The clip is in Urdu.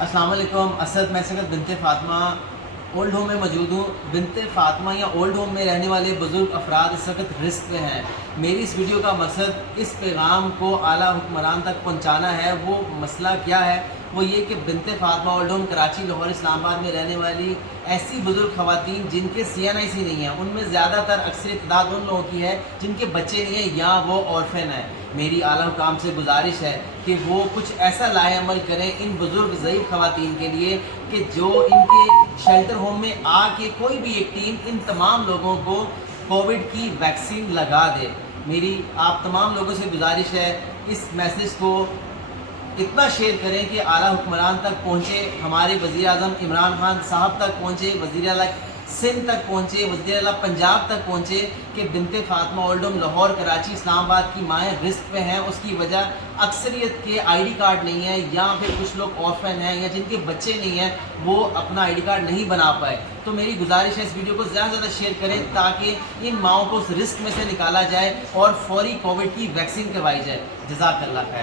السلام علیکم. اسد میں سید بنت فاطمہ اولڈ ہوم میں موجود ہوں. بنت فاطمہ یا اولڈ ہوم میں رہنے والے بزرگ افراد اس وقت رسک میں ہیں. میری اس ویڈیو کا مقصد اس پیغام کو اعلیٰ حکمران تک پہنچانا ہے. وہ مسئلہ کیا ہے؟ وہ یہ کہ بنت فاطمہ اولڈ ہوم کراچی، لاہور، اسلام آباد میں رہنے والی ایسی بزرگ خواتین جن کے CNIC نہیں ہیں، ان میں زیادہ تر اکثر تعداد ان لوگوں کی ہے جن کے بچے نہیں ہیں یا وہ اورفن ہیں. میری اعلیٰ حکام سے گزارش ہے کہ وہ کچھ ایسا لائے عمل کریں ان بزرگ ضعیف خواتین کے لیے کہ جو ان کے شیلٹر ہوم میں آ کے کوئی بھی ایک ٹیم ان تمام لوگوں کو کووڈ کی ویکسین لگا دے. میری آپ تمام لوگوں سے گزارش ہے اس میسج کو اتنا شیئر کریں کہ اعلیٰ حکمران تک پہنچے، ہمارے وزیر اعظم عمران خان صاحب تک پہنچے، وزیر اعلیٰ سندھ تک پہنچے، وزیر اعلیٰ پنجاب تک پہنچے کہ بنت فاطمہ اولڈ ہوم لاہور، کراچی، اسلام آباد کی مائیں رسک پہ ہیں. اس کی وجہ اکثریت کے ID کارڈ نہیں ہیں یا پھر کچھ لوگ آرفن ہیں یا جن کے بچے نہیں ہیں وہ اپنا ID کارڈ نہیں بنا پائے. تو میری گزارش ہے اس ویڈیو کو زیادہ سے زیادہ شیئر کریں تاکہ ان ماؤں کو اس رسک میں سے نکالا جائے اور فوری کووڈ کی ویکسین کروائی جائے. جزاک اللہ خیر.